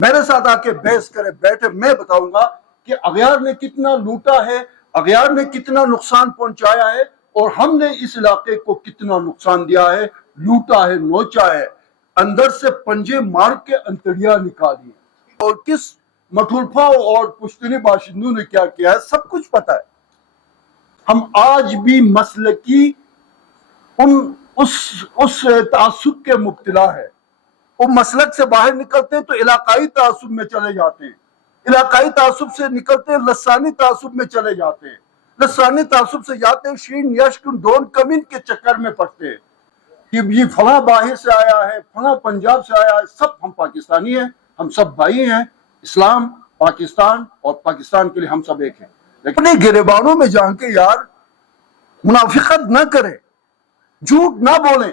میرے ساتھ آ کے بحث کرے بیٹھے، میں بتاؤں گا کہ اغیار نے کتنا لوٹا ہے، اغیار نے کتنا نقصان پہنچایا ہے، اور ہم نے اس علاقے کو کتنا نقصان دیا ہے، لوٹا ہے، نوچا ہے، اندر سے پنجے مار کے انتڑیاں نکالی، اور کس مٹھولپا اور پشتنی باشندوں نے کیا کیا ہے سب کچھ پتا ہے۔ ہم آج بھی مسلکی اس تعصب کے مبتلا ہے۔ وہ مسلک سے باہر نکلتے ہیں تو علاقائی تعصب میں چلے جاتے ہیں، علاقائی تعصب سے نکلتے ہیں لسانی تعصب میں چلے جاتے ہیں، لسانی تعصب سے جاتے ہیں شین یشکن ڈون کمین کے چکر میں پڑتے ہیں کہ یہ فلاں باہر سے آیا ہے، فلاں پنجاب سے آیا ہے۔ سب ہم پاکستانی ہیں، ہم سب بھائی ہیں، اسلام، پاکستان، اور پاکستان کے لیے ہم سب ایک ہیں۔ لیکن اپنے گریبانوں میں جان کے یار منافقت نہ کریں، جھوٹ نہ بولیں۔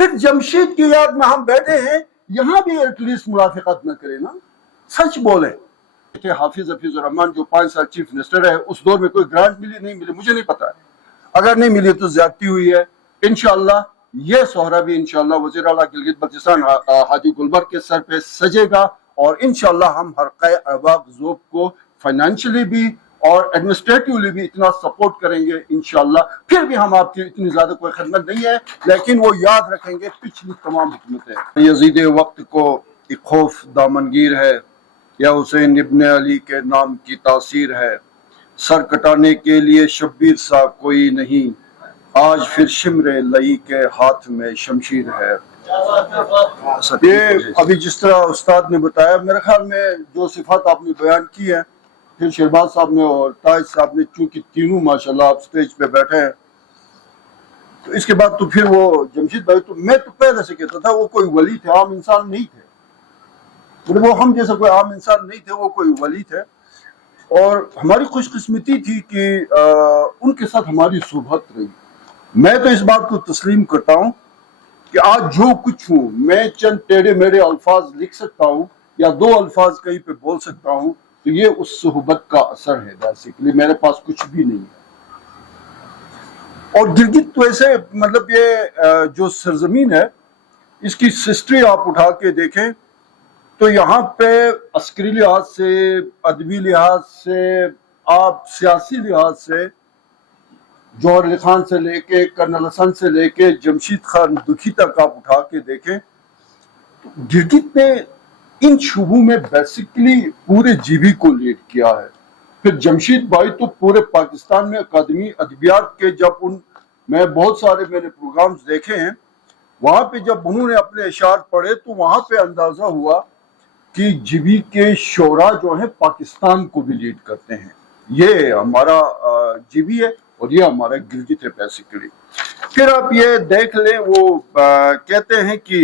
پھر جمشید کی یاد میں ہم بیٹھے ہیں، یہاں بھی ایٹ لیسٹ منافقت نہ کریں نا، سچ بولیں۔ حافظ الرحمان جو 5 سال چیف منسٹر ہے، اس دور میں کوئی گرانٹ ملی نہیں ملی مجھے نہیں پتا ہے، اگر نہیں ملی تو زیادتی ہوئی ہے۔ انشاءاللہ یہ سہرا بھی انشاءاللہ وزیر اعلیٰ گلگت بلتستان حاجی گلبرگ کے سر پہ سجے گا، اور انشاءاللہ ہم حلقہ ارباب ذوب کو فائنینشلی بھی اور ایڈمنسٹریٹیولی بھی اتنا سپورٹ کریں گے انشاءاللہ۔ پھر بھی ہم آپ کی اتنی زیادہ کوئی خدمت نہیں ہے، لیکن وہ یاد رکھیں گے پچھلی تمام حکومتیں۔ یزید وقت کو ایک خوف دامنگیر ہے، یا حسین ابن علی کے نام کی تاثیر ہے، سر کٹانے کے لیے شبیر سا کوئی نہیں، آج پھر شمر لئی کے ہاتھ میں شمشیر ہے۔ یہ ابھی جس طرح استاد نے بتایا، میرے خیال میں جو صفات آپ نے بیان کی ہے، پھر شہباز صاحب نے اور تاج صاحب نے، چونکہ تینوں ماشاءاللہ آپ سٹیج پہ بیٹھے ہیں، تو اس کے بعد تو پھر وہ جمشید بھائی، تو میں تو پہلے سے کہتا تھا وہ کوئی ولی تھے، عام انسان نہیں تھے، وہ ہم جیسا کوئی عام انسان نہیں تھے، وہ کوئی ولی تھے۔ اور ہماری خوش قسمتی تھی کہ ان کے ساتھ ہماری صحبت رہی۔ میں تو اس بات کو تسلیم کرتا ہوں کہ آج جو کچھ ہوں، میں چند ٹیڑے میڑے الفاظ لکھ سکتا ہوں یا 2 الفاظ کہیں پہ بول سکتا ہوں، تو یہ اس صحبت کا اثر ہے۔ بیسیکلی میرے پاس کچھ بھی نہیں ہے۔ اور گلگت ویسے مطلب یہ جو سرزمین ہے، اس کی ہسٹری آپ اٹھا کے دیکھیں تو یہاں پہ عسکری لحاظ سے، ادبی لحاظ سے، آپ سیاسی لحاظ سے، جوہر علی خان سے لے کے کرنل حسن سے لے کے جمشید خان دکھی تک آپ اٹھا کے دیکھیں، گلگت نے ان شعبوں میں بیسیکلی پورے جی بی کو لیڈ کیا ہے۔ پھر جمشید بھائی تو پورے پاکستان میں اکادمی ادبیات کے، جب میں بہت سارے میں نے پروگرامز دیکھے ہیں، وہاں پہ جب انہوں نے اپنے اشعار پڑھے تو وہاں پہ اندازہ ہوا کہ جی بی کے شعراء جو ہیں پاکستان کو بھی لیڈ کرتے ہیں۔ یہ ہمارا جی بی ہے اور یہ ہمارا گلگت ہے بیسیکلی۔ پھر آپ یہ دیکھ لیں، وہ کہتے ہیں کہ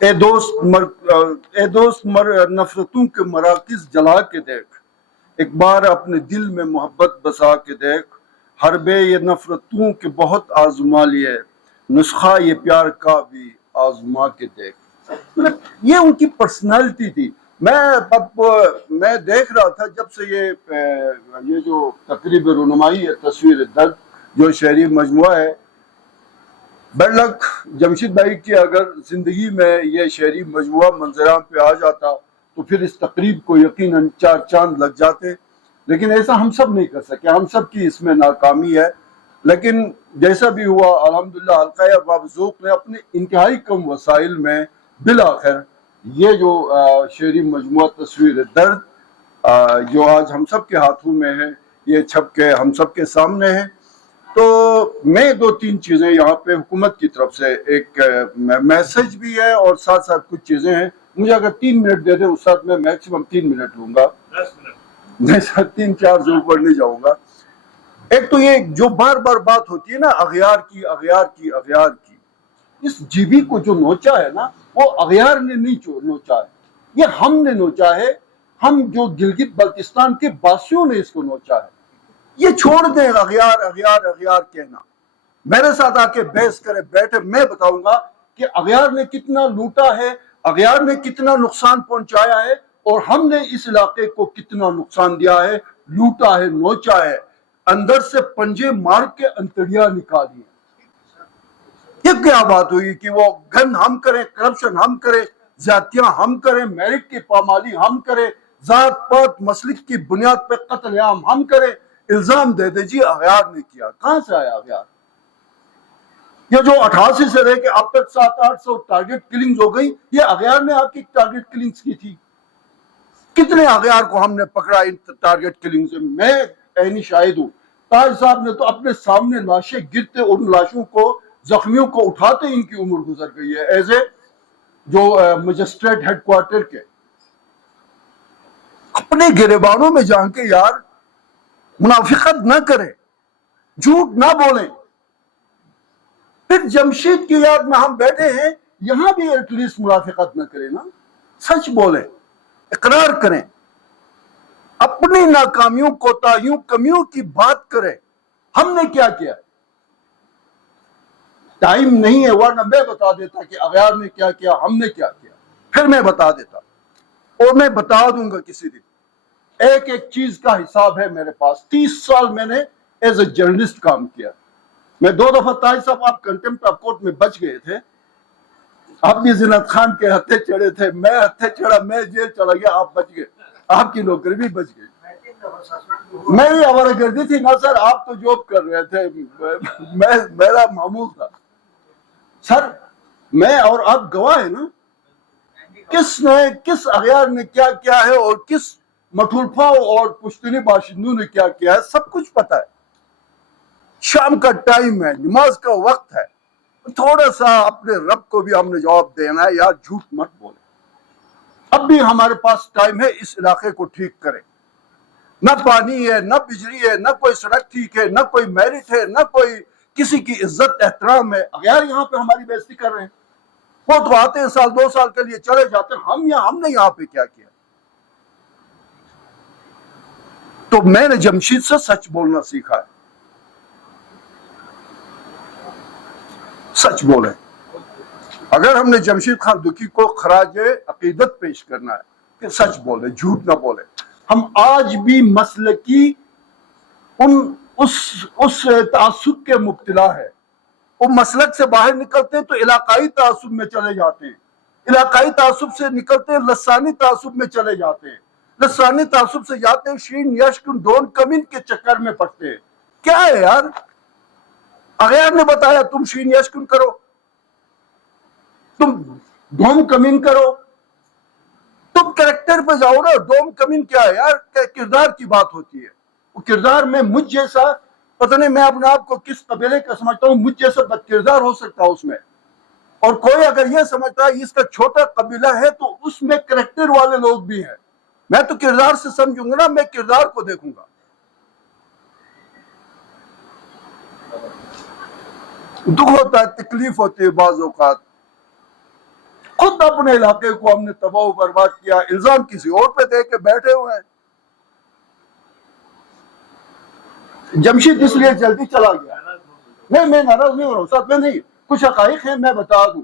اے دوست نفرتوں کے مراکز جلا کے دیکھ، ایک بار اپنے دل میں محبت بسا کے دیکھ، حربے یہ نفرتوں کے بہت آزما لیے، نسخہ یہ پیار کا بھی آزما کے دیکھ۔ یہ ان کی پرسنالٹی تھی۔ میں دیکھ رہا تھا جب سے یہ جو تقریب رونمائی ہے تصویر درد جو شہری مجموعہ ہے، بیڈ لک جمشید بھائی کی اگر زندگی میں یہ شہری مجموعہ منظرعام پہ آ جاتا تو پھر اس تقریب کو یقیناً 4 چاند لگ جاتے، لیکن ایسا ہم سب نہیں کر سکے، ہم سب کی اس میں ناکامی ہے۔ لیکن جیسا بھی ہوا الحمدللہ حلقہ ارباب ذوق نے اپنے انتہائی کم وسائل میں بالآخر یہ جو شعری مجموعہ تصویر درد جو آج ہم سب کے ہاتھوں میں ہے، یہ چھپ کے ہم سب کے سامنے ہے۔ تو میں 2-3 چیزیں یہاں پہ حکومت کی طرف سے ایک میسج بھی ہے اور ساتھ ساتھ کچھ چیزیں ہیں۔ مجھے اگر 3 منٹ دے دیں استاد، میں میکسیمم 3 منٹ لوں گا، 10 منٹ میں 3-4 سے اوپر نہیں جاؤں گا۔ ایک تو یہ جو بار بار بات ہوتی ہے نا اغیار کی، اس جی بی کو جو نوچا ہے نا، وہ اغیار نے نہیں نوچا ہے، یہ ہم نے نوچا ہے، ہم جو گلگت بلتستان کے باسیوں نے اس کو نوچا ہے۔ یہ چھوڑ دیں اغیار کہنا، میرے ساتھ آ کے بحث کرے بیٹھے، میں بتاؤں گا کہ اغیار نے کتنا لوٹا ہے، اغیار نے کتنا نقصان پہنچایا ہے، اور ہم نے اس علاقے کو کتنا نقصان دیا ہے، لوٹا ہے، نوچا ہے، اندر سے پنجے مار کے انتڑیاں نکالی ہیں۔ یہ کیا بات ہوئی کہ وہ گن ہم کریں، کرپشن ہم کریں، زیادتیاں ہم کریں، میرٹ کی پامالی ہم کریں، ذات پات مسلک کی بنیاد پہ قتل عام ہم کریں، الزام دے دے جی اغیار نے کیا. کہاں سے آیا اغیار؟ یہ جو 88 سے رہ کے اب تک 700-800 ٹارگٹ کلنگز ہو گئی، یہ اغیار نے آپ کی ٹارگٹ کلنگز کی تھی. کتنے اغیار کو ہم نے پکڑا ان ٹارگٹ کلنگ سے؟ میں عینی شاہد ہوں. تاج صاحب نے تو اپنے سامنے لاشیں گرتے، ان لاشوں کو، زخمیوں کو اٹھاتے ان کی عمر گزر گئی ہے. ایز اے جو مجسٹریٹ ہیڈ کوارٹر کے اپنے گریبانوں میں جان کے یار منافقت نہ کریں، جھوٹ نہ بولیں. پھر جمشید کی یاد میں ہم بیٹھے ہیں، یہاں بھی ایٹ لیسٹ منافقت نہ کریں نا، سچ بولیں، اقرار کریں، اپنی ناکامیوں کوتاہیوں کمیوں کی بات کریں. ہم نے کیا کیا؟ ٹائم نہیں ہے، ورنہ میں بتا دیتا کہ اغیار نے کیا کیا، ہم نے کیا کیا، پھر میں بتا دیتا، اور میں بتا دوں گا کسی دن. ایک ایک چیز کا حساب ہے میرے پاس. 30 سال میں نے ایز اے جرنلسٹ کام کیا. میں 2 دفعہ طاہر صاحب آپ کنٹمپٹ آف کورٹ میں بچ گئے تھے، آپ بھی زینت خان کے ہتھے چڑھے تھے، میں ہتھے چڑھا، میں جیل چلا گیا، آپ بچ گئے، آپ کی نوکری بھی بچ گئی. میری آوارہ گردی تھی نا سر، آپ تو جاب کر رہے تھے، میرا معمول تھا سر. میں اور آپ گواہ ہیں نا، کس نے، کس اغیار نے کیا کیا ہے اور کس مٹھولپاؤ اور پشتینی باشندوں نے کیا کیا ہے، سب کچھ پتا ہے. شام کا ٹائم ہے، نماز کا وقت ہے، تھوڑا سا اپنے رب کو بھی ہم نے جواب دینا ہے. یار جھوٹ مت بولے. اب بھی ہمارے پاس ٹائم ہے، اس علاقے کو ٹھیک کریں. نہ پانی ہے، نہ بجلی ہے، نہ کوئی سڑک ٹھیک ہے، نہ کوئی میرٹ ہے، نہ کوئی کسی کی عزت احترام ہے. اغیار یہاں پہ ہماری بے عزتی کر رہے ہیں. وہ تو آتے ہیں 1-2 سال کے لیے چلے جاتے ہیں. ہم نے یہاں پہ کیا کیا؟ تو میں نے جمشید سے سچ بولنا سیکھا ہے. سچ بولیں. اگر ہم نے جمشید خان دکھی کو خراج عقیدت پیش کرنا ہے کہ سچ بولیں، جھوٹ نہ بولیں. ہم آج بھی مسلکی اس تعصب کے مبتلا ہے. وہ مسلک سے باہر نکلتے ہیں تو علاقائی تعصب میں چلے جاتے ہیں، علاقائی تعصب سے نکلتے ہیں لسانی تعصب میں چلے جاتے ہیں، لسانی تعصب سے جاتے ہیں شین یشکن ڈون کمن کے چکر میں پڑتے ہیں. کیا ہے یار؟ اغیار نے بتایا تم شین یشکن کرو، تم ڈوم کمین کرو، تم کریکٹر پہ جاؤ نا. ڈوم کمین کیا ہے یار؟ کردار کی بات ہوتی ہے. وہ کردار میں مجھ جیسا، پتہ نہیں میں اپنے آپ کو کس قبیلے کا سمجھتا ہوں، مجھ جیسا بد کردار ہو سکتا اس میں. اور کوئی اگر یہ سمجھتا ہے اس کا چھوٹا قبیلہ ہے تو اس میں کریکٹر والے لوگ بھی ہیں. میں تو کردار سے سمجھوں گا نا، میں کردار کو دیکھوں گا. دکھ ہوتا ہے، تکلیف ہوتی ہے بعض اوقات. خود اپنے علاقے کو ہم نے تباہ و برباد کیا، الزام کسی اور پہ دے کے بیٹھے ہوئے ہیں. جمشید اس لیے جلدی چلا گیا. میں ناراض نہیں ہو رہا ہوں، ساتھ میں نہیں، کچھ حقائق ہیں میں بتا دوں.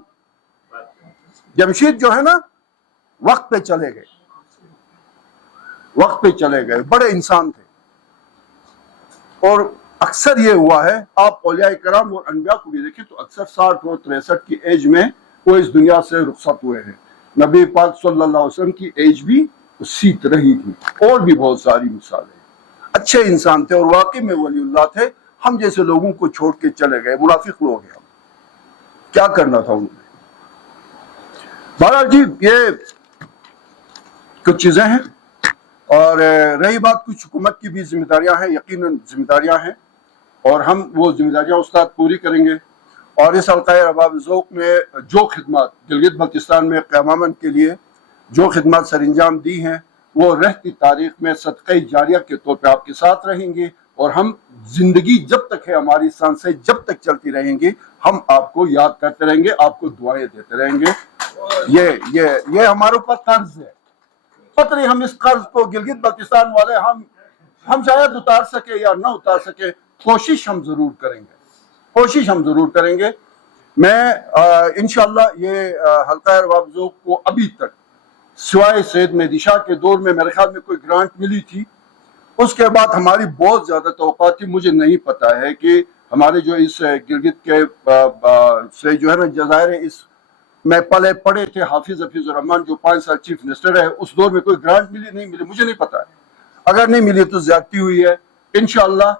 جمشید جو ہے نا وقت پہ چلے گئے، وقت پہ چلے گئے. بڑے انسان تھے. اور اکثر یہ ہوا ہے، آپ اولیاء کرام اور انبیاء کو بھی دیکھیں تو اکثر 60 اور 63 کی ایج میں وہ اس دنیا سے رخصت ہوئے ہیں. نبی پاک صلی اللہ علیہ وسلم کی ایج بھی اسی طرح ہی تھی. اور بھی بہت ساری مثالیں. اچھے انسان تھے اور واقعی میں ولی اللہ تھے. ہم جیسے لوگوں کو چھوڑ کے چلے گئے، منافق لوگ ہیں. ہم کیا کرنا تھا انہوں نے؟ بہرحال جی یہ کچھ چیزیں ہیں. اور رہی بات کچھ حکومت کی بھی ذمہ داریاں ہیں، یقیناً ذمہ داریاں ہیں، اور ہم وہ ذمہ داریاں استاد پوری کریں گے. اور اس حلقہ رباب ذوق میں جو خدمات گلگت بلتستان میں قیام امن کے لیے جو خدمات سر انجام دی ہیں وہ رہتی تاریخ میں صدقہ جاریہ کے طور پہ آپ کے ساتھ رہیں گی. اور ہم زندگی جب تک ہے ہماری سانسیں جب تک چلتی رہیں گی ہم آپ کو یاد کرتے رہیں گے، آپ کو دعائیں دیتے رہیں گے. یہ ہمارے اوپر قرض ہے. پتہ نہیں ہم اس قرض کو گلگت بلتستان والے ہم شاید اتار سکے یا نہ اتار سکے. کوشش ہم ضرور کریں گے، کوشش ہم ضرور کریں گے. میں انشاءاللہ یہ حلقہ رباب ذوق کو ابھی تک سوائے سید مہدی شاہ کے دور میں میرے خیال میں کوئی گرانٹ ملی تھی. اس کے بعد ہماری بہت زیادہ توقعات تھی. مجھے نہیں پتا ہے کہ ہمارے جو اس گلگت کے سے جو ہے نا جزائر اس میں پڑھے تھے حافظ حفیظ الرحمان جو 5 سال چیف منسٹر ہے، اس دور میں کوئی گرانٹ ملی نہیں ملی مجھے نہیں پتا ہے، اگر نہیں ملی تو زیادتی ہوئی ہے. انشاءاللہ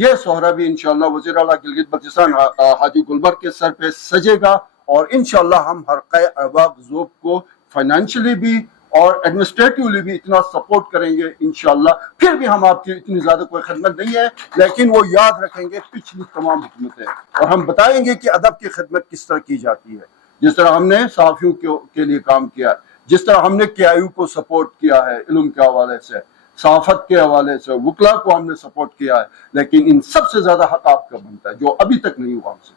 یہ سہرا بھی انشاءاللہ وزیر اعلیٰ گلگت بلتستان حاجی گلبرگ کے سر پہ سجے گا، اور انشاءاللہ ہم حلقہ ارباب ذوب کو فائنینشلی بھی اور ایڈمنسٹریٹولی بھی اتنا سپورٹ کریں گے انشاءاللہ. پھر بھی ہم آپ کی اتنی زیادہ کوئی خدمت نہیں ہے، لیکن وہ یاد رکھیں گے پچھلی تمام حکومتیں، اور ہم بتائیں گے کہ ادب کی خدمت کس طرح کی جاتی ہے. جس طرح ہم نے صحافیوں کے لیے کام کیا ہے، جس طرح ہم نے KIU کو سپورٹ کیا ہے علم کے حوالے سے، صحافت کے حوالے سے، وکلا کو ہم نے سپورٹ کیا ہے، لیکن ان سب سے زیادہ حق آپ کا بنتا ہے جو ابھی تک نہیں ہوا ہم سے.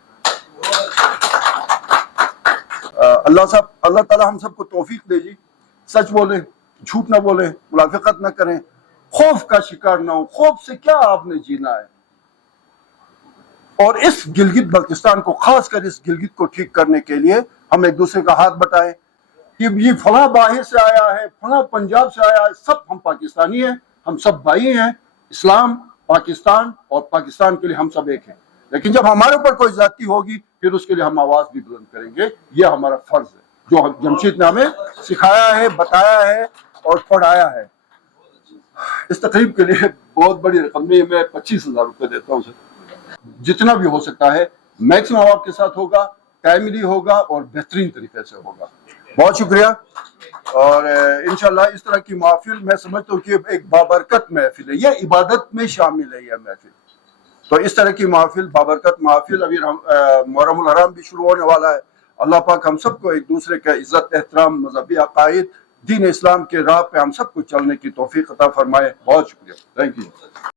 اللہ تعالیٰ ہم سب کو توفیق دے جی، سچ بولیں، جھوٹ نہ بولیں، منافقت نہ کریں، خوف کا شکار نہ ہو. خوف سے کیا آپ نے جینا ہے؟ اور اس گلگت بلتستان کو، خاص کر اس گلگت کو ٹھیک کرنے کے لیے ہم ایک دوسرے کا ہاتھ بٹائیں کہ یہ فلاں باہر سے آیا ہے، فلاں پنجاب سے آیا ہے، سب ہم پاکستانی ہیں، ہم سب بھائی ہیں. اسلام، پاکستان اور پاکستان کے لیے ہم سب ایک ہیں. لیکن جب ہمارے اوپر کوئی زیادتی ہوگی پھر اس کے لیے ہم آواز بھی بلند کریں گے. یہ ہمارا فرض ہے جو جمشید نے ہمیں سکھایا ہے، بتایا ہے اور پڑھایا ہے. اس تقریب کے لیے بہت بڑی رقم میں 25,000 روپے دیتا ہوں سر. جتنا بھی ہو سکتا ہے میکسیمم آپ کے ساتھ ہوگا، ٹائملی ہوگا اور بہترین طریقے سے ہوگا. بہت شکریہ. اور انشاءاللہ اس طرح کی محفل میں سمجھتا ہوں کہ ایک بابرکت محفل ہے، یہ عبادت میں شامل ہے یہ محفل. تو اس طرح کی محفل، بابرکت محفل، ابھی محرم الحرام بھی شروع ہونے والا ہے. اللہ پاک ہم سب کو ایک دوسرے کا عزت، احترام، مذہبی عقائد، دین اسلام کے راہ پہ ہم سب کو چلنے کی توفیق عطا فرمائے. بہت شکریہ. Thank you.